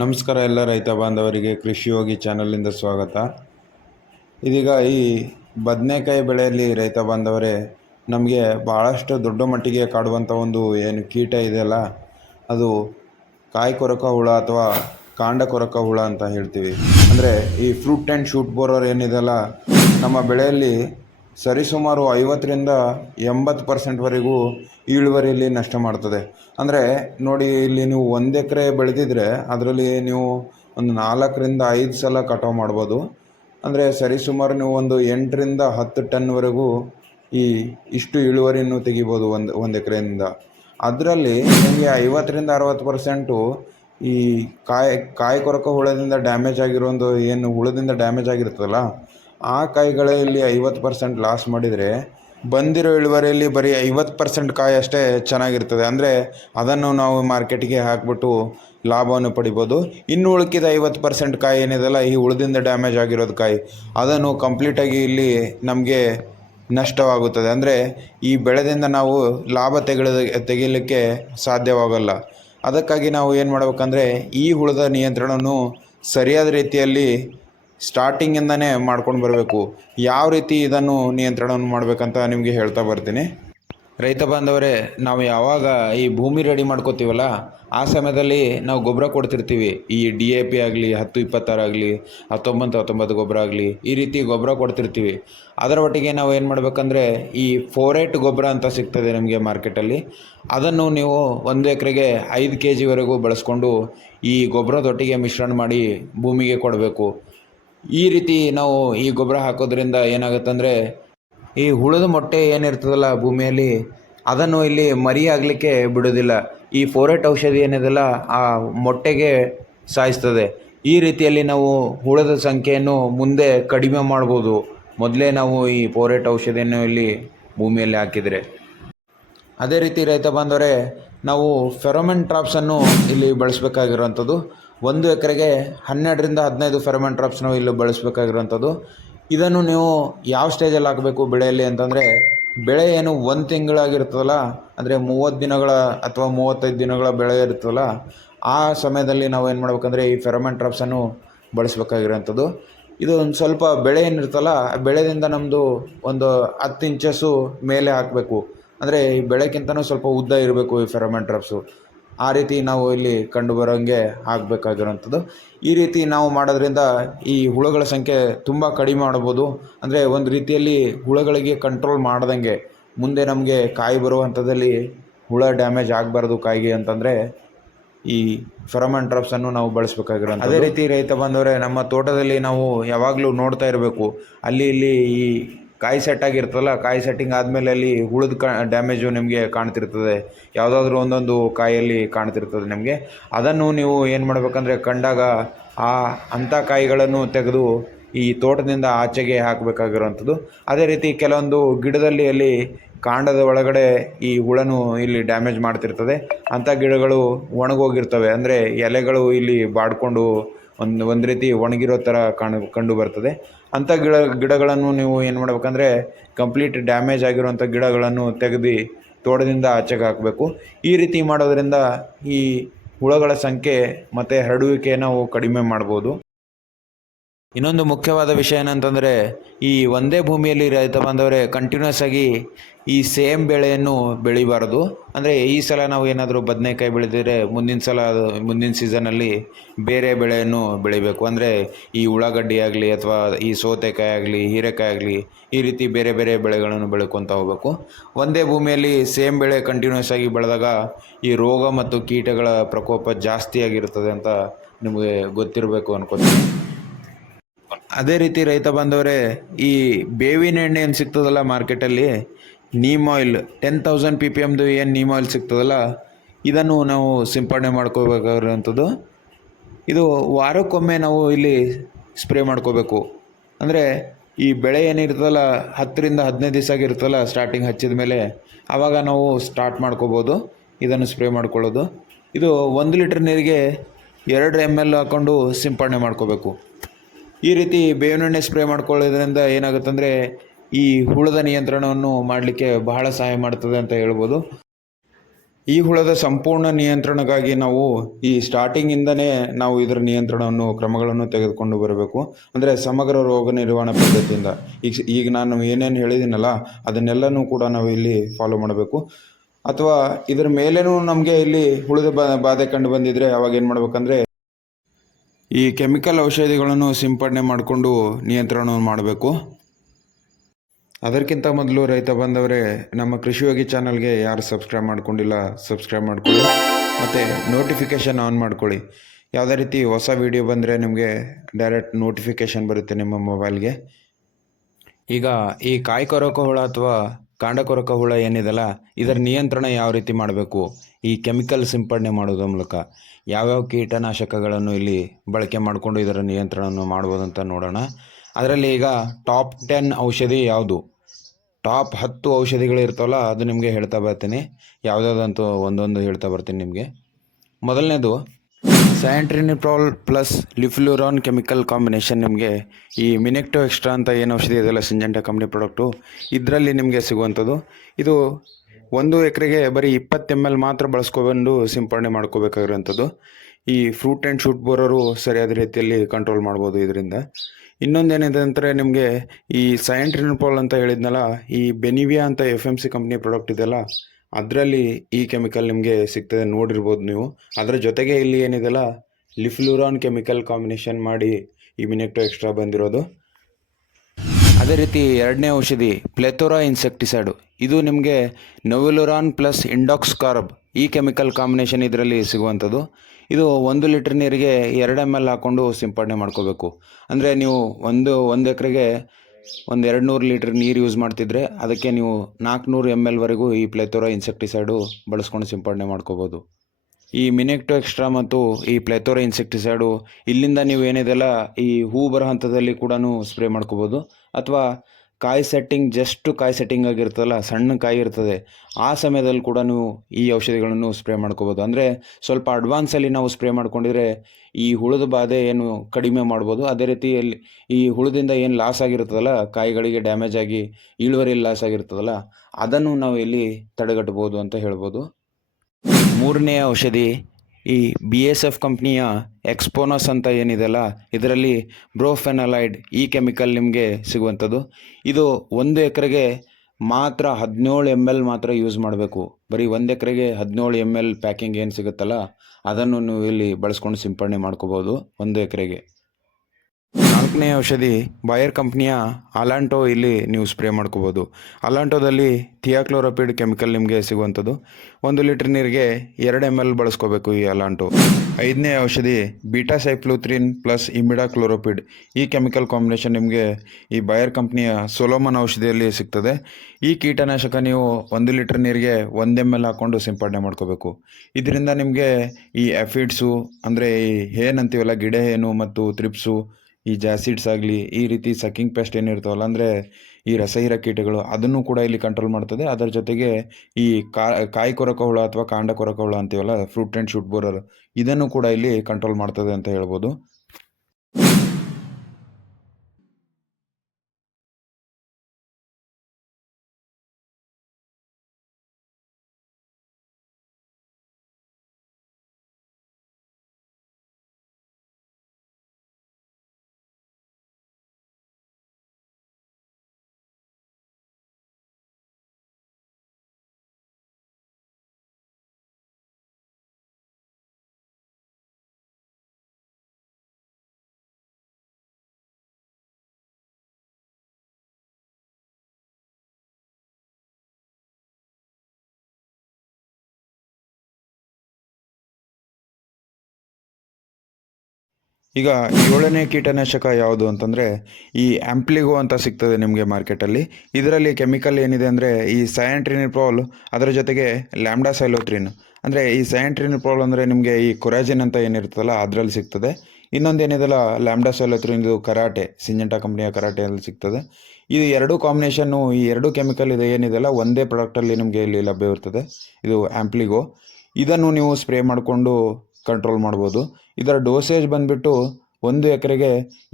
ನಮಸ್ಕಾರ ಎಲ್ಲ ರೈತ ಬಾಂಧವರಿಗೆ, ಕೃಷಿ ಯೋಗಿ ಚಾನಲಿಂದ ಸ್ವಾಗತ. ಇದೀಗ ಈ ಬದನೆಕಾಯಿ ಬೆಳೆಯಲ್ಲಿ ರೈತ ಬಾಂಧವರೇ, ನಮಗೆ ಭಾಳಷ್ಟು ದೊಡ್ಡ ಮಟ್ಟಿಗೆ ಕಾಡುವಂಥ ಒಂದು ಏನು ಕೀಟ ಇದೆಯಲ್ಲ, ಅದು ಕಾಯಿ ಕೊರಕ ಹುಳ ಅಥವಾ ಕಾಂಡ ಕೊರಕ ಹುಳ ಅಂತ ಹೇಳ್ತೀವಿ. ಅಂದರೆ ಈ ಫ್ರೂಟ್ ಆ್ಯಂಡ್ ಶೂಟ್ ಬೋರರ್ ಏನಿದೆಯಲ್ಲ, ನಮ್ಮ ಬೆಳೆಯಲ್ಲಿ ಸರಿಸುಮಾರು ಐವತ್ತರಿಂದ ಎಂಬತ್ತು ಪರ್ಸೆಂಟ್ವರೆಗೂ ಇಳುವರಿಯಲ್ಲಿ ನಷ್ಟ ಮಾಡ್ತದೆ. ಅಂದರೆ ನೋಡಿ, ಇಲ್ಲಿ ನೀವು ಒಂದು ಎಕರೆ ಬೆಳೆದಿದ್ರೆ ಅದರಲ್ಲಿ ನೀವು ಒಂದು ನಾಲ್ಕರಿಂದ ಐದು ಸಲ ಕಟಾವು ಮಾಡ್ಬೋದು. ಅಂದರೆ ಸರಿಸುಮಾರು ನೀವು ಒಂದು ಎಂಟರಿಂದ ಹತ್ತು ಟನ್ವರೆಗೂ ಈ ಇಷ್ಟು ಇಳುವರಿಯನ್ನು ತೆಗಿಬೋದು ಒಂದು ಒಂದು ಎಕರೆಯಿಂದ. ಅದರಲ್ಲಿ ನಿಮಗೆ ಐವತ್ತರಿಂದ ಅರವತ್ತು ಪರ್ಸೆಂಟು ಈ ಕಾಯಿ ಕಾಯಿ ಕೊರಕ ಹುಳದಿಂದ ಡ್ಯಾಮೇಜ್ ಆಗಿರೋ ಒಂದು ಏನು ಹುಳದಿಂದ ಡ್ಯಾಮೇಜ್ ಆಗಿರ್ತದಲ್ಲ ಆ ಕಾಯಿಗಳಲ್ಲಿ ಐವತ್ತು ಪರ್ಸೆಂಟ್ ಲಾಸ್ ಮಾಡಿದರೆ, ಬಂದಿರೋ ಇಳುವರಿಯಲ್ಲಿ ಬರೀ ಐವತ್ತು ಪರ್ಸೆಂಟ್ ಕಾಯಿ ಅಷ್ಟೇ ಚೆನ್ನಾಗಿರ್ತದೆ. ಅಂದರೆ ಅದನ್ನು ನಾವು ಮಾರ್ಕೆಟಿಗೆ ಹಾಕಿಬಿಟ್ಟು ಲಾಭವನ್ನು ಪಡಿಬೋದು. ಇನ್ನು ಉಳ್ಕಿದ ಐವತ್ತು ಪರ್ಸೆಂಟ್ ಕಾಯಿ ಏನಿದೆಲ್ಲ ಈ ಉಳಿದಿಂದ ಡ್ಯಾಮೇಜ್ ಆಗಿರೋದು ಕಾಯಿ, ಅದನ್ನು ಕಂಪ್ಲೀಟಾಗಿ ಇಲ್ಲಿ ನಮಗೆ ನಷ್ಟವಾಗುತ್ತದೆ. ಅಂದರೆ ಈ ಬೆಳೆದಿಂದ ನಾವು ಲಾಭ ತೆಗೆದ ತೆಗಿಲಿಕ್ಕೆ ಸಾಧ್ಯವಾಗಲ್ಲ. ಅದಕ್ಕಾಗಿ ನಾವು ಏನು ಮಾಡಬೇಕಂದ್ರೆ, ಈ ಹುಳದ ನಿಯಂತ್ರಣವನ್ನು ಸರಿಯಾದ ರೀತಿಯಲ್ಲಿ ಸ್ಟಾರ್ಟಿಂಗಿಂದನೇ ಮಾಡ್ಕೊಂಡು ಬರಬೇಕು. ಯಾವ ರೀತಿ ಇದನ್ನು ನಿಯಂತ್ರಣವನ್ನು ಮಾಡಬೇಕಂತ ನಿಮಗೆ ಹೇಳ್ತಾ ಬರ್ತೀನಿ. ರೈತ ಬಾಂಧವರೇ, ನಾವು ಯಾವಾಗ ಈ ಭೂಮಿ ರೆಡಿ ಮಾಡ್ಕೋತೀವಲ್ಲ, ಆ ಸಮಯದಲ್ಲಿ ನಾವು ಗೊಬ್ಬರ ಕೊಡ್ತಿರ್ತೀವಿ. ಈ ಡಿ ಎ ಪಿ ಆಗಲಿ, ಹತ್ತು ಇಪ್ಪತ್ತಾರಾಗಲಿ ಹತ್ತೊಂಬತ್ತು ಹತ್ತೊಂಬತ್ತು ಗೊಬ್ಬರ ಆಗಲಿ, ಈ ರೀತಿ ಗೊಬ್ಬರ ಕೊಡ್ತಿರ್ತೀವಿ. ಅದರ ಒಟ್ಟಿಗೆ ನಾವು ಏನು ಮಾಡಬೇಕಂದ್ರೆ, ಈ ಫೋರೇಟ್ ಗೊಬ್ಬರ ಅಂತ ಸಿಗ್ತದೆ ನಮಗೆ ಮಾರ್ಕೆಟಲ್ಲಿ ಅದನ್ನು ನೀವು ಒಂದು ಎಕರೆಗೆ ಐದು ಕೆ ಜಿವರೆಗೂ ಬಳಸ್ಕೊಂಡು ಈ ಗೊಬ್ಬರದೊಟ್ಟಿಗೆ ಮಿಶ್ರಣ ಮಾಡಿ ಭೂಮಿಗೆ ಕೊಡಬೇಕು. ಈ ರೀತಿ ನಾವು ಈ ಗೊಬ್ಬರ ಹಾಕೋದ್ರಿಂದ ಏನಾಗುತ್ತಂದರೆ ಈ ಹುಳದ ಮೊಟ್ಟೆ ಏನಿರ್ತದಲ್ಲ ಭೂಮಿಯಲ್ಲಿ, ಅದನ್ನು ಇಲ್ಲಿ ಮರಿ ಆಗಲಿಕ್ಕೆ ಬಿಡೋದಿಲ್ಲ ಈ ಫೋರೆಟ್ ಔಷಧಿ ಏನಿದೆಲ್ಲ ಆ ಮೊಟ್ಟೆಗೆ ಸಾಯಿಸ್ತದೆ. ಈ ರೀತಿಯಲ್ಲಿ ನಾವು ಹುಳದ ಸಂಖ್ಯೆಯನ್ನು ಮುಂದೆ ಕಡಿಮೆ ಮಾಡ್ಬೋದು. ಮೊದಲೇ ನಾವು ಈ ಫೋರೆಟ್ ಔಷಧಿಯನ್ನು ಇಲ್ಲಿ ಭೂಮಿಯಲ್ಲಿ ಹಾಕಿದರೆ. ಅದೇ ರೀತಿ ರೈತ ಬಾಂಧವರೇ, ನಾವು ಫೆರೋಮೆನ್ ಟ್ರಾಪ್ಸನ್ನು ಇಲ್ಲಿ ಬಳಸಬೇಕಾಗಿರುವಂಥದ್ದು. ಒಂದು ಎಕರೆಗೆ ಹನ್ನೆರಡರಿಂದ ಹದಿನೈದು ಫೆರಮೆನ್ ಟ್ರಾಪ್ಸ್ ನಾವು ಇಲ್ಲಿ ಬಳಸಬೇಕಾಗಿರುವಂಥದ್ದು. ಇದನ್ನು ನೀವು ಯಾವ ಸ್ಟೇಜಲ್ಲಿ ಹಾಕಬೇಕು ಬೆಳೆಯಲ್ಲಿ ಅಂತಂದರೆ, ಬೆಳೆ ಏನು ಒಂದು ತಿಂಗಳಾಗಿರ್ತದಲ್ಲ, ಅಂದರೆ ಮೂವತ್ತು ದಿನಗಳ ಅಥವಾ ಮೂವತ್ತೈದು ದಿನಗಳ ಬೆಳೆ ಇರ್ತದಲ್ಲ ಆ ಸಮಯದಲ್ಲಿ ನಾವು ಏನು ಮಾಡ್ಬೇಕಂದ್ರೆ ಈ ಫೆರಮೆನ್ ಟ್ರಾಪ್ಸನ್ನು ಬಳಸಬೇಕಾಗಿರೋಂಥದ್ದು ಇದು ಒಂದು ಸ್ವಲ್ಪ ಬೆಳೆ ಏನಿರ್ತಲ್ಲ ಆ ಬೆಳೆದಿಂದ ನಮ್ಮದು ಒಂದು ಹತ್ತು ಇಂಚಸ್ಸು ಮೇಲೆ ಹಾಕಬೇಕು. ಅಂದರೆ ಈ ಬೆಳೆಗಿಂತನೂ ಸ್ವಲ್ಪ ಉದ್ದ ಇರಬೇಕು ಈ ಫೆರಮೆನ್ ಟ್ರಾಪ್ಸು ಆ ರೀತಿ ನಾವು ಇಲ್ಲಿ ಕಂಡು ಬರೋಂಗೆ ಆಗಬೇಕಾಗಿರೋಂಥದ್ದು ಈ ರೀತಿ ನಾವು ಮಾಡೋದ್ರಿಂದ ಈ ಹುಳುಗಳ ಸಂಖ್ಯೆ ತುಂಬ ಕಡಿಮೆ ಮಾಡ್ಬೋದು. ಅಂದರೆ ಒಂದು ರೀತಿಯಲ್ಲಿ ಹುಳುಗಳಿಗೆ ಕಂಟ್ರೋಲ್ ಮಾಡ್ದಂಗೆ ಮುಂದೆ ನಮಗೆ ಕಾಯಿ ಬರೋ ಹಂತದಲ್ಲಿ ಹುಳ ಡ್ಯಾಮೇಜ್ ಆಗಬಾರ್ದು ಕಾಯಿಗೆ ಅಂತಂದರೆ ಈ ಫೆರಮನ್ ಡ್ರಾಪ್ಸನ್ನು ನಾವು ಬಳಸಬೇಕಾಗಿರೋ ಅದೇ ರೀತಿ ರೈತ ಬಂದವರೇ, ನಮ್ಮ ತೋಟದಲ್ಲಿ ನಾವು ಯಾವಾಗಲೂ ನೋಡ್ತಾ ಇರಬೇಕು. ಅಲ್ಲಿ ಇಲ್ಲಿ ಈ ಕಾಯಿ ಸೆಟ್ ಆಗಿರ್ತದಲ್ಲ, ಕಾಯಿ ಸೆಟ್ಟಿಂಗ್ ಆದಮೇಲೆ ಅಲ್ಲಿ ಹುಳದ ಕ ಡ್ಯಾಮೇಜು ನಿಮಗೆ ಕಾಣ್ತಿರ್ತದೆ. ಯಾವುದಾದ್ರೂ ಒಂದೊಂದು ಕಾಯಲ್ಲಿ ಕಾಣ್ತಿರ್ತದೆ ನಿಮಗೆ. ಅದನ್ನು ನೀವು ಏನು ಮಾಡಬೇಕಂದ್ರೆ ಕಂಡಾಗ ಆ ಅಂಥ ಕಾಯಿಗಳನ್ನು ತೆಗೆದು ಈ ತೋಟದಿಂದ ಆಚೆಗೆ ಹಾಕಬೇಕಾಗಿರುವಂಥದ್ದು. ಅದೇ ರೀತಿ ಕೆಲವೊಂದು ಗಿಡದಲ್ಲಿ ಅಲ್ಲಿ ಕಾಂಡದ ಒಳಗಡೆ ಈ ಹುಳನು ಇಲ್ಲಿ ಡ್ಯಾಮೇಜ್ ಮಾಡ್ತಿರ್ತದೆ. ಅಂಥ ಗಿಡಗಳು ಒಣಗೋಗಿರ್ತವೆ. ಅಂದರೆ ಎಲೆಗಳು ಇಲ್ಲಿ ಬಾಡ್ಕೊಂಡು ಒಂದು ಒಂದು ರೀತಿ ಒಣಗಿರೋ ಥರ ಕಾಣ ಕಂಡು ಬರ್ತದೆ. ಅಂಥ ಗಿಡ ಗಿಡಗಳನ್ನು ನೀವು ಏನು ಮಾಡಬೇಕಂದ್ರೆ ಕಂಪ್ಲೀಟ್ ಡ್ಯಾಮೇಜ್ ಆಗಿರುವಂಥ ಗಿಡಗಳನ್ನು ತೆಗೆದು ತೋಟದಿಂದ ಆಚೆಗೆ ಹಾಕಬೇಕು. ಈ ರೀತಿ ಮಾಡೋದರಿಂದ ಈ ಹುಳಗಳ ಸಂಖ್ಯೆ ಮತ್ತು ಹರಡುವಿಕೆ ನಾವು ಕಡಿಮೆ ಮಾಡ್ಬೋದು. ಇನ್ನೊಂದು ಮುಖ್ಯವಾದ ವಿಷಯ ಏನಂತಂದರೆ, ಈ ಒಂದೇ ಭೂಮಿಯಲ್ಲಿ ರೈತ ಬಾಂಧವರೇ ಕಂಟಿನ್ಯೂಸ್ ಆಗಿ ಈ ಸೇಮ್ ಬೆಳೆಯನ್ನು ಬೆಳಿಬಾರ್ದು. ಅಂದರೆ ಈ ಸಲ ನಾವು ಏನಾದರೂ ಬದನೆಕಾಯಿ ಬೆಳೆದಿದ್ರೆ ಮುಂದಿನ ಸಲ ಮುಂದಿನ ಸೀಸನಲ್ಲಿ ಬೇರೆ ಬೆಳೆಯನ್ನು ಬೆಳಿಬೇಕು. ಅಂದರೆ ಈ ಉಳ್ಳಾಗಡ್ಡಿ ಆಗಲಿ ಅಥವಾ ಈ ಸೌತೆಕಾಯಿ ಆಗಲಿ, ಹೀರೆಕಾಯಿ ಆಗಲಿ ಈ ರೀತಿ ಬೇರೆ ಬೇರೆ ಬೆಳೆಗಳನ್ನು ಬೆಳ್ಕೊತ ಹೋಗಬೇಕು. ಒಂದೇ ಭೂಮಿಯಲ್ಲಿ ಸೇಮ್ ಬೆಳೆ ಕಂಟಿನ್ಯೂಸ್ ಆಗಿ ಬೆಳೆದಾಗ ಈ ರೋಗ ಮತ್ತು ಕೀಟಗಳ ಪ್ರಕೋಪ ಜಾಸ್ತಿಯಾಗಿರ್ತದೆ ಅಂತ ನಿಮಗೆ ಗೊತ್ತಿರಬೇಕು ಅನ್ಕೋತೀನಿ. ಅದೇ ರೀತಿ ರೈತ ಬಂದವರೇ, ಈ ಬೇವಿನ ಎಣ್ಣೆ ಏನು ಸಿಗ್ತದಲ್ಲ ಮಾರ್ಕೆಟಲ್ಲಿ neem oil ten thousand P P ಎಮ್ದು ಏನು ನೀಮ್ ಆಯಿಲ್ ಸಿಗ್ತದಲ್ಲ? ಇದನ್ನು ನಾವು ಸಿಂಪಡಣೆ ಮಾಡ್ಕೋಬೇಕಾಗಿರುವಂಥದ್ದು. ಇದು ವಾರಕ್ಕೊಮ್ಮೆ ನಾವು ಇಲ್ಲಿ ಸ್ಪ್ರೇ ಮಾಡ್ಕೋಬೇಕು. ಅಂದರೆ ಈ ಬೆಳೆ ಏನಿರ್ತದಲ್ಲ, ಹತ್ತರಿಂದ ಹದಿನೈದು ದಿವಸ ಆಗಿರ್ತಲ್ಲ ಸ್ಟಾರ್ಟಿಂಗ್ ಹಚ್ಚಿದ ಮೇಲೆ ಆವಾಗ ನಾವು ಸ್ಟಾರ್ಟ್ ಮಾಡ್ಕೋಬೋದು. ಇದನ್ನು ಸ್ಪ್ರೇ ಮಾಡ್ಕೊಳ್ಳೋದು. ಇದು ಒಂದು ಲೀಟ್ರ್ ನೀರಿಗೆ ಎರಡು ಎಂ ಎಲ್ ಹಾಕ್ಕೊಂಡು ಸಿಂಪಡಣೆ ಮಾಡ್ಕೋಬೇಕು. ಈ ರೀತಿ ಬೇವಿನೆಣ್ಣೆ ಸ್ಪ್ರೇ ಮಾಡ್ಕೊಳ್ಳೋದ್ರಿಂದ ಏನಾಗುತ್ತಂದರೆ ಈ ಹುಳದ ನಿಯಂತ್ರಣವನ್ನು ಮಾಡಲಿಕ್ಕೆ ಬಹಳ ಸಹಾಯ ಮಾಡ್ತದೆ ಅಂತ ಹೇಳ್ಬೋದು. ಈ ಹುಳದ ಸಂಪೂರ್ಣ ನಿಯಂತ್ರಣಕ್ಕಾಗಿ ನಾವು ಈ ಸ್ಟಾರ್ಟಿಂಗಿಂದನೇ ನಾವು ಇದರ ನಿಯಂತ್ರಣವನ್ನು, ಕ್ರಮಗಳನ್ನು ತೆಗೆದುಕೊಂಡು ಬರಬೇಕು. ಅಂದರೆ ಸಮಗ್ರ ರೋಗ ನಿರ್ವಹಣಾ ಪದ್ಧತಿಯಿಂದ. ಈಗ ಈಗ ನಾನು ಏನೇನು ಹೇಳಿದ್ದೀನಲ್ಲ ಅದನ್ನೆಲ್ಲನೂ ಕೂಡ ನಾವು ಇಲ್ಲಿ ಫಾಲೋ ಮಾಡಬೇಕು. ಅಥವಾ ಇದರ ಮೇಲೇನೂ ನಮಗೆ ಇಲ್ಲಿ ಹುಳದ ಬಾಧೆ ಕಂಡು ಬಂದಿದ್ರೆ ಅವಾಗ ಏನು ಮಾಡ್ಬೇಕಂದ್ರೆ ಈ ಕೆಮಿಕಲ್ ಔಷಧಿಗಳನ್ನು ಸಿಂಪಡಣೆ ಮಾಡಿಕೊಂಡು ನಿಯಂತ್ರಣವನ್ನು ಮಾಡಬೇಕು. ಅದಕ್ಕಿಂತ ಮೊದಲು ರೈತ ಬಂದವರೇ ನಮ್ಮ ಕೃಷಿಯೋಗಿ ಚಾನಲ್ಗೆ ಯಾರು ಸಬ್ಸ್ಕ್ರೈಬ್ ಮಾಡ್ಕೊಂಡಿಲ್ಲ, ಸಬ್ಸ್ಕ್ರೈಬ್ ಮಾಡ್ಕೊಳ್ಳಿ. ಮತ್ತು ನೋಟಿಫಿಕೇಷನ್ ಆನ್ ಮಾಡ್ಕೊಳ್ಳಿ. ಯಾವುದೇ ರೀತಿ ಹೊಸ ವಿಡಿಯೋ ಬಂದರೆ ನಿಮಗೆ ಡೈರೆಕ್ಟ್ ನೋಟಿಫಿಕೇಷನ್ ಬರುತ್ತೆ ನಿಮ್ಮ ಮೊಬೈಲ್ಗೆ. ಈಗ ಈ ಕಾಯಿ ಕೊರಕ ಹುಳ ಅಥವಾ ಕಾಂಡ ಕೊರಕ ಹುಳ ಏನಿದೆಲ್ಲ, ಇದರ ನಿಯಂತ್ರಣ ಯಾವ ರೀತಿ ಮಾಡಬೇಕು? ಈ ಕೆಮಿಕಲ್ ಸಿಂಪಡಣೆ ಮಾಡೋದ್ರ ಮೂಲಕ ಯಾವ್ಯಾವ ಕೀಟನಾಶಕಗಳನ್ನು ಇಲ್ಲಿ ಬಳಕೆ ಮಾಡಿಕೊಂಡು ಇದರ ನಿಯಂತ್ರಣವನ್ನು ಮಾಡ್ಬೋದಂತ ನೋಡೋಣ. ಅದರಲ್ಲಿ ಈಗ ಟಾಪ್ ಟೆನ್ ಔಷಧಿ ಯಾವುದು? ಟಾಪ್ ಹತ್ತು ಔಷಧಿಗಳು ಇರ್ತಾವಲ್ಲ, ಅದು ನಿಮಗೆ ಹೇಳ್ತಾ ಬರ್ತೀನಿ. ಯಾವುದಾದಂತೂ ಒಂದೊಂದು ಹೇಳ್ತಾ ಬರ್ತೀನಿ ನಿಮಗೆ. ಮೊದಲನೇದು, ಸ್ಯಾಂಟ್ರಿನಿಪ್ರಾಲ್ ಪ್ಲಸ್ ಲಿಫ್ಲೂರಾನ್ ಕೆಮಿಕಲ್ ಕಾಂಬಿನೇಷನ್ ನಿಮಗೆ ಈ ಮಿನೆಕ್ಟೋ ಎಕ್ಸ್ಟ್ರಾ ಅಂತ ಏನು ಔಷಧಿ ಇದೆಲ್ಲ ಸಿಂಜೆಂಟಾ ಕಂಪ್ನಿ ಪ್ರಾಡಕ್ಟು, ಇದರಲ್ಲಿ ನಿಮಗೆ ಸಿಗುವಂಥದ್ದು. ಇದು ಒಂದು ಎಕರೆಗೆ ಬರೀ ಇಪ್ಪತ್ತು ಎಂ ಎಲ್ ಮಾತ್ರ ಬಳಸ್ಕೊಬಂದು ಸಿಂಪಡಣೆ ಮಾಡ್ಕೋಬೇಕಾಗಿರೋಂಥದ್ದು ಈ ಫ್ರೂಟ್ ಆ್ಯಂಡ್ ಶೂಟ್ ಬೋರರು ಸರಿಯಾದ ರೀತಿಯಲ್ಲಿ ಕಂಟ್ರೋಲ್ ಮಾಡ್ಬೋದು ಇದರಿಂದ. ಇನ್ನೊಂದೇನಿದೆ ಅಂದರೆ ನಿಮಗೆ ಈ ಸೈಂಟ್ರಿನಿಪಾಲ್ ಅಂತ ಹೇಳಿದ್ನಲ್ಲ, ಈ ಬೆನಿವಿಯಾ ಅಂತ F M C company product ಇದೆಯಲ್ಲ, ಅದರಲ್ಲಿ ಈ ಕೆಮಿಕಲ್ ನಿಮಗೆ ಸಿಗ್ತದೆ ನೋಡಿರ್ಬೋದು ನೀವು. ಅದರ ಜೊತೆಗೆ ಇಲ್ಲಿ ಏನಿದೆಲ್ಲ ಲಿಫ್ಲೂರಾನ್ ಕೆಮಿಕಲ್ ಕಾಂಬಿನೇಷನ್ ಮಾಡಿ ಈ ಮಿನೆಕ್ಟೋ ಎಕ್ಸ್ಟ್ರಾ ಬಂದಿರೋದು. ಅದೇ ರೀತಿ ಎರಡನೇ ಔಷಧಿ ಪ್ಲೆಥೋರಾ ಇನ್ಸೆಕ್ಟಿಸೈಡು ಇದು ನಿಮಗೆ ನೊವೆಲುರಾನ್ ಪ್ಲಸ್ ಇಂಡಾಕ್ಸ್ ಕಾರ್ಬ್ ಈ ಕೆಮಿಕಲ್ ಕಾಂಬಿನೇಷನ್ ಇದರಲ್ಲಿ ಸಿಗುವಂಥದ್ದು. ಇದು ಒಂದು ಲೀಟ್ರ್ ನೀರಿಗೆ ಎರಡು ಎಂ ಎಲ್ ಹಾಕ್ಕೊಂಡು ಸಿಂಪಡಣೆ ಮಾಡ್ಕೋಬೇಕು. ಅಂದರೆ ನೀವು ಒಂದು ಒಂದು ಎಕರೆಗೆ ಒಂದು ಎರಡು ನೂರು ಲೀಟ್ರ್ ನೀರು ಯೂಸ್ ಮಾಡ್ತಿದ್ರೆ ಅದಕ್ಕೆ ನೀವು ನಾಲ್ಕುನೂರು ಎಂ ಎಲ್ವರೆಗೂ ಈ ಪ್ಲೆಥೋರಾ ಇನ್ಸೆಕ್ಟಿಸೈಡು ಬಳಸ್ಕೊಂಡು ಸಿಂಪಡಣೆ ಮಾಡ್ಕೋಬೋದು. ಈ ಮಿನೆಕ್ಟೋ ಎಕ್ಸ್ಟ್ರಾ ಮತ್ತು ಈ ಪ್ಲೆಥೋರಾ ಇನ್ಸೆಕ್ಟಿಸೈಡು ಇಲ್ಲಿಂದ ನೀವು ಏನಿದೆಲ್ಲ ಈ ಹೂ ಬರೋ ಹಂತದಲ್ಲಿ ಕೂಡ ಸ್ಪ್ರೇ ಮಾಡ್ಕೋಬೋದು. ಅಥವಾ ಕಾಯಿ ಸೆಟ್ಟಿಂಗ್ ಜಸ್ಟ್ ಕಾಯಿ ಸೆಟ್ಟಿಂಗ್ ಆಗಿರ್ತದಲ್ಲ, ಸಣ್ಣ ಕಾಯಿ ಇರ್ತದೆ. ಆ ಸಮಯದಲ್ಲಿ ಕೂಡ ನೀವು ಈ ಔಷಧಿಗಳನ್ನು ಸ್ಪ್ರೇ ಮಾಡ್ಕೋಬೋದು. ಅಂದರೆ ಸ್ವಲ್ಪ ಅಡ್ವಾನ್ಸಲ್ಲಿ ನಾವು ಸ್ಪ್ರೇ ಮಾಡ್ಕೊಂಡಿದ್ರೆ ಈ ಹುಳದ ಬಾಧೆ ಏನು ಕಡಿಮೆ ಮಾಡ್ಬೋದು. ಅದೇ ರೀತಿಯಲ್ಲಿ ಈ ಹುಳದಿಂದ ಏನು ಲಾಸ್ ಆಗಿರ್ತದಲ್ಲ, ಕಾಯಿಗಳಿಗೆ ಡ್ಯಾಮೇಜ್ ಆಗಿ ಇಳುವರಿ ಲಾಸ್ ಆಗಿರ್ತದಲ್ಲ, ಅದನ್ನು ನಾವು ಇಲ್ಲಿ ತಡೆಗಟ್ಬೋದು ಅಂತ ಹೇಳ್ಬೋದು. ಮೂರನೇ ಔಷಧಿ ಈ ಬಿ ಎಸ್ ಎಫ್ ಕಂಪ್ನಿಯ ಎಕ್ಸ್ಪೋನಸ್ ಅಂತ ಏನಿದೆಲ್ಲ ಇದರಲ್ಲಿ ಬ್ರೋಫೆನಲೈಡ್ ಈ ಕೆಮಿಕಲ್ ನಿಮಗೆ ಸಿಗುವಂಥದ್ದು. ಇದು ಒಂದು ಎಕರೆಗೆ ಮಾತ್ರ ಹದಿನೇಳು ಎಂ ಎಲ್ ಮಾತ್ರ ಯೂಸ್ ಮಾಡಬೇಕು. ಬರೀ ಒಂದು ಎಕರೆಗೆ ಹದಿನೇಳು ಎಂ ಎಲ್ ಪ್ಯಾಕಿಂಗ್ ಏನು ಸಿಗುತ್ತಲ್ಲ, ಅದನ್ನು ನೀವು ಇಲ್ಲಿ ಬಳಸ್ಕೊಂಡು ಸಿಂಪಡಣೆ ಮಾಡ್ಕೋಬೋದು ಒಂದು ಎಕರೆಗೆ. ನಾಲ್ಕನೇ ಔಷಧಿ ಬಾಯರ್ ಕಂಪ್ನಿಯ ಅಲಾಂಟೋ ಇಲ್ಲಿ ನೀವು ಸ್ಪ್ರೇ ಮಾಡ್ಕೋಬೋದು. ಅಲಾಂಟೋದಲ್ಲಿ ಥಿಯಾಕ್ಲೋರಪಿಡ್ ಕೆಮಿಕಲ್ ನಿಮಗೆ ಸಿಗುವಂಥದ್ದು. ಒಂದು ಲೀಟ್ರ್ ನೀರಿಗೆ ಎರಡು ಎಂ ಎಲ್ ಬಳಸ್ಕೋಬೇಕು ಈ ಅಲಾಂಟೋ. ಐದನೇ ಔಷಧಿ ಬೀಟಾ ಸೈಪ್ಲೂತ್ರಿನ್ ಪ್ಲಸ್ ಇಮಿಡಾ ಕ್ಲೋರೋಪಿಡ್ ಈ ಕೆಮಿಕಲ್ ಕಾಂಬಿನೇಷನ್ ನಿಮಗೆ ಈ ಬಾಯರ್ ಕಂಪ್ನಿಯ ಸೊಲೋಮನ್ ಔಷಧಿಯಲ್ಲಿ ಸಿಗ್ತದೆ. ಈ ಕೀಟನಾಶಕ ನೀವು ಒಂದು ಲೀಟ್ರ್ ನೀರಿಗೆ ಒಂದು ಎಂ ಎಲ್ ಹಾಕ್ಕೊಂಡು ಸಿಂಪಡಣೆ ಮಾಡ್ಕೋಬೇಕು. ಇದರಿಂದ ನಿಮಗೆ ಈ ಎಫಿಡ್ಸು ಅಂದರೆ ಈ ಹೇನ್ ಅಂತೀವಲ್ಲ ಗಿಡ ಹೇನು ಮತ್ತು ತ್ರಿಪ್ಸು ಈ ಜಾಸಿಡ್ಸ್ ಆಗಲಿ, ಈ ರೀತಿ ಸಕ್ಕಿಂಗ್ ಪೆಸ್ಟ್ ಏನಿರ್ತಾವಲ್ಲ, ಅಂದರೆ ಈ ರಸಹಿರ ಕೀಟಗಳು ಅದನ್ನು ಕೂಡ ಇಲ್ಲಿ ಕಂಟ್ರೋಲ್ ಮಾಡ್ತದೆ. ಅದರ ಜೊತೆಗೆ ಈ ಕಾಯಿ ಕೊರಕ ಹುಳ ಅಥವಾ ಕಾಂಡ ಕೊರಕ ಹುಳ ಅಂತೀವಲ್ಲ ಫ್ರೂಟ್ ಆ್ಯಂಡ್ ಶೂಟ್ ಬೋರರ್ ಇದನ್ನು ಕೂಡ ಇಲ್ಲಿ ಕಂಟ್ರೋಲ್ ಮಾಡ್ತದೆ ಅಂತ ಹೇಳ್ಬೋದು. ಈಗ ಏಳನೇ ಕೀಟನಾಶಕ ಯಾವುದು ಅಂತಂದರೆ ಈ ಆ್ಯಂಪ್ಲಿಗೋ ಅಂತ ಸಿಗ್ತದೆ ನಿಮಗೆ ಮಾರ್ಕೆಟಲ್ಲಿ. ಇದರಲ್ಲಿ ಕೆಮಿಕಲ್ ಏನಿದೆ ಅಂದರೆ ಈ ಸಯಾಂಟ್ರಿನಿಪ್ರಾಲ್, ಅದರ ಜೊತೆಗೆ ಲ್ಯಾಂಬ್ಡಾ ಸೈಲೋತ್ರಿನ್ ಅಂದರೆ ಈ ಸಯಾಂಟ್ರಿನಿಪ್ರಾಲ್ ಅಂದರೆ ನಿಮಗೆ ಈ ಕೊರಾಜಿನ್ ಅಂತ ಏನಿರ್ತದಲ್ಲ ಅದರಲ್ಲಿ ಸಿಗ್ತದೆ. ಇನ್ನೊಂದು ಏನಿದೆಲ್ಲ ಲ್ಯಾಂಬ್ಡಾ ಸೈಲೋತ್ರಿನ್ ಇದು ಕರಾಟೆ, ಸಿಂಜೆಂಟಾ ಕಂಪ್ನಿಯ ಕರಾಟೆಯಲ್ಲಿ ಸಿಗ್ತದೆ. ಇದು ಎರಡು ಕಾಂಬಿನೇಷನ್ನು, ಈ ಎರಡು ಕೆಮಿಕಲ್ ಇದೆ ಏನಿದೆಲ್ಲ ಒಂದೇ ಪ್ರಾಡಕ್ಟಲ್ಲಿ ನಿಮಗೆ ಇಲ್ಲಿ ಲಭ್ಯವಿರ್ತದೆ ಇದು ಆ್ಯಂಪ್ಲಿಗೋ ಇದನ್ನು ನೀವು ಸ್ಪ್ರೇ ಮಾಡಿಕೊಂಡು ಕಂಟ್ರೋಲ್ ಮಾಡ್ಬೋದು. ಇದರ ಡೋಸೇಜ್ ಬಂದುಬಿಟ್ಟು ಒಂದು ಎಕರೆಗೆ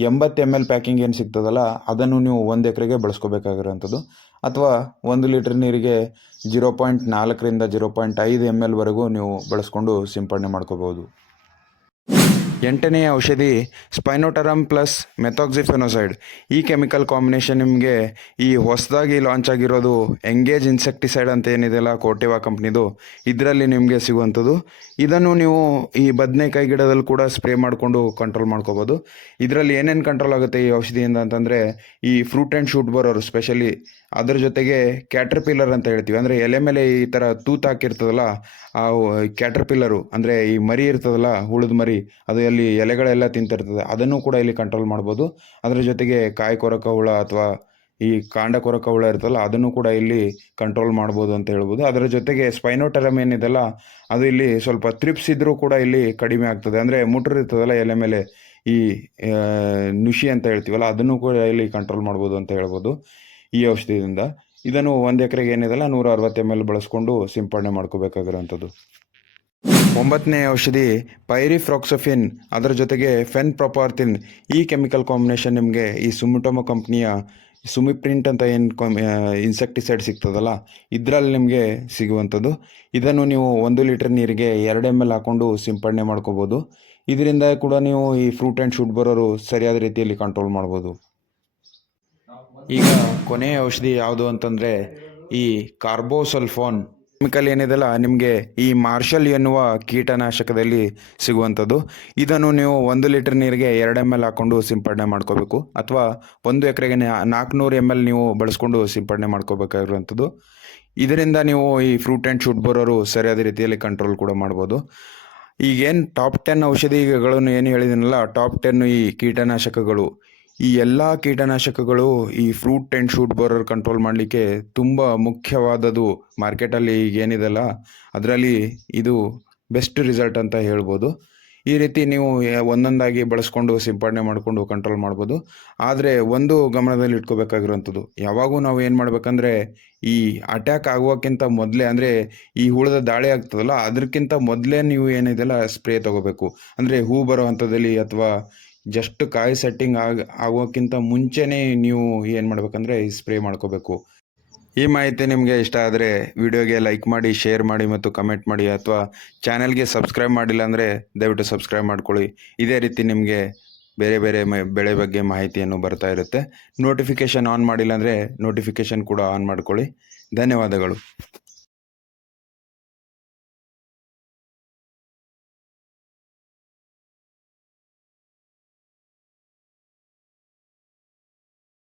ಎಂಬತ್ತು ಎಂ ಎಲ್ ಪ್ಯಾಕಿಂಗ್ ಏನು ಸಿಗ್ತದಲ್ಲ, ಅದನ್ನು ನೀವು ಒಂದು ಎಕರೆಗೆ ಬಳಸ್ಕೋಬೇಕಾಗಿರೋಂಥದ್ದು. ಅಥವಾ ಒಂದು ಲೀಟ್ರ್ ನೀರಿಗೆ ಜೀರೋ ಪಾಯಿಂಟ್ ನಾಲ್ಕರಿಂದ ಜೀರೋ ಪಾಯಿಂಟ್ ಐದು ಎಂ ಎಲ್ವರೆಗೂ ನೀವು ಬಳಸ್ಕೊಂಡು ಸಿಂಪಡಣೆ ಮಾಡ್ಕೋಬೋದು. ಎಂಟನೆಯ ಔಷಧಿ ಸ್ಪೈನೋಟರಮ್ ಪ್ಲಸ್ ಮೆಥಾಕ್ಸಿಫೆನೋಸೈಡ್. ಈ ಕೆಮಿಕಲ್ ಕಾಂಬಿನೇಷನ್ ನಿಮಗೆ ಈ ಹೊಸದಾಗಿ ಲಾಂಚ್ ಆಗಿರೋದು ಎಂಗೇಜ್ ಇನ್ಸೆಕ್ಟಿಸೈಡ್ ಅಂತ ಏನಿದೆಯಲ್ಲ ಕೋಟೆವಾ ಕಂಪ್ನಿದು, ಇದರಲ್ಲಿ ನಿಮಗೆ ಸಿಗುವಂಥದ್ದು. ಇದನ್ನು ನೀವು ಈ ಬದನೆಕಾಯಿ ಗಿಡದಲ್ಲಿ ಕೂಡ ಸ್ಪ್ರೇ ಮಾಡಿಕೊಂಡು ಕಂಟ್ರೋಲ್ ಮಾಡ್ಕೋಬೋದು. ಇದರಲ್ಲಿ ಏನೇನು ಕಂಟ್ರೋಲ್ ಆಗುತ್ತೆ ಈ ಔಷಧಿಯಿಂದ ಅಂತಂದರೆ ಈ fruit and shoot borer specially ಅದ್ರ ಜೊತೆಗೆ ಕ್ಯಾಟರ್ ಪಿಲ್ಲರ್ ಅಂತ ಹೇಳ್ತೀವಿ. ಅಂದರೆ ಎಲೆ ಮೇಲೆ ಈ ಥರ ತೂತು ಹಾಕಿರ್ತದಲ್ಲ, ಆ ಕ್ಯಾಟ್ರಪಿಲ್ಲರು ಅಂದರೆ ಈ ಮರಿ ಇರ್ತದಲ್ಲ, ಹುಳದ ಮರಿ, ಅದು ಅಲ್ಲಿ ಎಲೆಗಳೆಲ್ಲ ತಿಂತಿರ್ತದೆ, ಅದನ್ನು ಕೂಡ ಇಲ್ಲಿ ಕಂಟ್ರೋಲ್ ಮಾಡ್ಬೋದು. ಅದರ ಜೊತೆಗೆ ಕಾಯಿ ಕೊರಕ ಹುಳ ಅಥವಾ ಈ ಕಾಂಡ ಕೊರಕ ಹುಳ ಇರ್ತದಲ್ಲ, ಅದನ್ನು ಕೂಡ ಇಲ್ಲಿ ಕಂಟ್ರೋಲ್ ಮಾಡ್ಬೋದು ಅಂತ ಹೇಳ್ಬೋದು. ಅದರ ಜೊತೆಗೆ ಸ್ಪೈನೋಟರಮ್ ಏನಿದೆಲ್ಲ, ಅದು ಇಲ್ಲಿ ಸ್ವಲ್ಪ ತ್ರಿಪ್ಸ್ ಇದ್ರೂ ಕೂಡ ಇಲ್ಲಿ ಕಡಿಮೆ ಆಗ್ತದೆ. ಅಂದರೆ ಮುಟ್ರು ಇರ್ತದಲ್ಲ ಎಲೆ ಮೇಲೆ ಈ ನುಷಿ ಅಂತ ಹೇಳ್ತೀವಲ್ಲ, ಅದನ್ನು ಕೂಡ ಇಲ್ಲಿ ಕಂಟ್ರೋಲ್ ಮಾಡ್ಬೋದು ಅಂತ ಹೇಳ್ಬೋದು. ಈ ಔಷಧಿಯಿಂದ. ಇದನ್ನು ಒಂದು ಎಕರೆಗೆ ಏನಿದೆಲ್ಲ ನೂರ ಅರವತ್ತು ಎಂ ಎಲ್ ಬಳಸ್ಕೊಂಡು ಸಿಂಪಡಣೆ ಮಾಡ್ಕೋಬೇಕಾಗಿರುವಂಥದ್ದು ಒಂಬತ್ತನೇ ಔಷಧಿ ಪೈರಿಫ್ರಾಕ್ಸೋಫಿನ್. ಅದರ ಜೊತೆಗೆ ಫೆನ್ ಪ್ರೊಪಾರ್ತಿನ್ ಈ ಕೆಮಿಕಲ್ ಕಾಂಬಿನೇಷನ್ ನಿಮಗೆ ಈ ಸುಮಿಟೊಮೊ ಕಂಪ್ನಿಯ ಸುಮಿಪ್ರಿಂಟ್ ಅಂತ ಏನು ಕಾಮ್ ಇನ್ಸೆಕ್ಟಿಸೈಡ್ ಸಿಗ್ತದಲ್ಲ, ಇದರಲ್ಲಿ ನಿಮಗೆ ಸಿಗುವಂಥದ್ದು. ಇದನ್ನು ನೀವು ಒಂದು ಲೀಟರ್ ನೀರಿಗೆ ಎರಡು ಎಂ ಎಲ್ ಹಾಕ್ಕೊಂಡು ಸಿಂಪಡಣೆ ಮಾಡ್ಕೋಬೋದು. ಇದರಿಂದ ಕೂಡ ನೀವು ಈ ಫ್ರೂಟ್ ಆ್ಯಂಡ್ ಶೂಟ್ ಬರೋರು ಸರಿಯಾದ ರೀತಿಯಲ್ಲಿ ಕಂಟ್ರೋಲ್ ಮಾಡ್ಬೋದು. ಈಗ ಕೊನೆಯ ಔಷಧಿ ಯಾವುದು ಅಂತಂದರೆ ಈ ಕಾರ್ಬೋಸಲ್ಫೋನ್ ಕೆಮಿಕಲ್ ಏನಿದೆಲ್ಲ ನಿಮಗೆ ಈ ಮಾರ್ಷಲ್ ಎನ್ನುವ ಕೀಟನಾಶಕದಲ್ಲಿ ಸಿಗುವಂಥದ್ದು. ಇದನ್ನು ನೀವು ಒಂದು ಲೀಟರ್ ನೀರಿಗೆ ಎರಡು ಎಂ ಎಲ್ ಹಾಕ್ಕೊಂಡು ಸಿಂಪಡಣೆ ಮಾಡ್ಕೋಬೇಕು. ಅಥವಾ ಒಂದು ಎಕರೆಗೆ ನಾಲ್ಕುನೂರು ಎಂ ಎಲ್ ನೀವು ಬಳಸ್ಕೊಂಡು ಸಿಂಪಡಣೆ ಮಾಡ್ಕೋಬೇಕಾಗಿರುವಂಥದ್ದು. ಇದರಿಂದ ನೀವು ಈ ಫ್ರೂಟ್ ಆ್ಯಂಡ್ ಶೂಟ್ ಬರೋರು ಸರಿಯಾದ ರೀತಿಯಲ್ಲಿ ಕಂಟ್ರೋಲ್ ಕೂಡ ಮಾಡ್ಬೋದು. ಈಗೇನು ಟಾಪ್ ಟೆನ್ ಔಷಧಿಗಳನ್ನು ಏನು ಹೇಳಿದ್ದೀನಲ್ಲ ಟಾಪ್ ಟೆನ್ ಈ ಕೀಟನಾಶಕಗಳು. ಈ ಎಲ್ಲ ಕೀಟನಾಶಕಗಳು ಈ fruit and shoot borer control ಮಾಡಲಿಕ್ಕೆ ತುಂಬ ಮುಖ್ಯವಾದದ್ದು. ಮಾರ್ಕೆಟಲ್ಲಿ ಈಗ ಏನಿದೆಲ್ಲ, ಅದರಲ್ಲಿ ಇದು ಬೆಸ್ಟ್ ರಿಸಲ್ಟ್ ಅಂತ ಹೇಳ್ಬೋದು. ಈ ರೀತಿ ನೀವು ಒಂದೊಂದಾಗಿ ಬಳಸ್ಕೊಂಡು ಸಿಂಪಡಣೆ ಮಾಡಿಕೊಂಡು ಕಂಟ್ರೋಲ್ ಮಾಡ್ಬೋದು. ಆದರೆ ಒಂದು ಗಮನದಲ್ಲಿ ಇಟ್ಕೋಬೇಕಾಗಿರುವಂಥದ್ದು, ಯಾವಾಗೂ ನಾವು ಏನು ಮಾಡಬೇಕಂದ್ರೆ, ಈ ಅಟ್ಯಾಕ್ ಆಗೋಕ್ಕಿಂತ ಮೊದಲೇ, ಅಂದರೆ ಈ ಹುಳದ ದಾಳಿ ಆಗ್ತದಲ್ಲ, ಅದಕ್ಕಿಂತ ಮೊದಲೇ ನೀವು ಏನಿದೆಲ್ಲ ಸ್ಪ್ರೇ ತಗೋಬೇಕು. ಅಂದರೆ ಹೂ ಬರೋ ಹಂತದಲ್ಲಿ ಅಥವಾ ಜಸ್ಟ್ ಕಾಯಿ ಸೆಟ್ಟಿಂಗ್ ಆಗ, ಆಗೋಕ್ಕಿಂತ ಮುಂಚೆನೇ ನೀವು ಏನು ಮಾಡ್ಬೇಕಂದ್ರೆ ಈ ಸ್ಪ್ರೇ ಮಾಡ್ಕೋಬೇಕು. ಈ ಮಾಹಿತಿ ನಿಮಗೆ ಇಷ್ಟ ಆದರೆ ವಿಡಿಯೋಗೆ ಲೈಕ್ ಮಾಡಿ ಶೇರ್ ಮಾಡಿ ಮತ್ತು ಕಮೆಂಟ್ ಮಾಡಿ ಅಥವಾ ಚಾನೆಲ್ಗೆ ಸಬ್ಸ್ಕ್ರೈಬ್ ಮಾಡಿಲ್ಲ ಅಂದರೆ ದಯವಿಟ್ಟು ಸಬ್ಸ್ಕ್ರೈಬ್ ಮಾಡ್ಕೊಳ್ಳಿ. ಇದೇ ರೀತಿ ನಿಮಗೆ ಬೇರೆ ಬೇರೆ ಬೆಳೆ ಬಗ್ಗೆ ಮಾಹಿತಿಯನ್ನು ಬರ್ತಾ ಇರುತ್ತೆ. ನೋಟಿಫಿಕೇಷನ್ ಆನ್ ಮಾಡಿಲ್ಲ ಅಂದರೆ ನೋಟಿಫಿಕೇಷನ್ ಕೂಡ ಆನ್ ಮಾಡ್ಕೊಳ್ಳಿ. ಧನ್ಯವಾದಗಳು.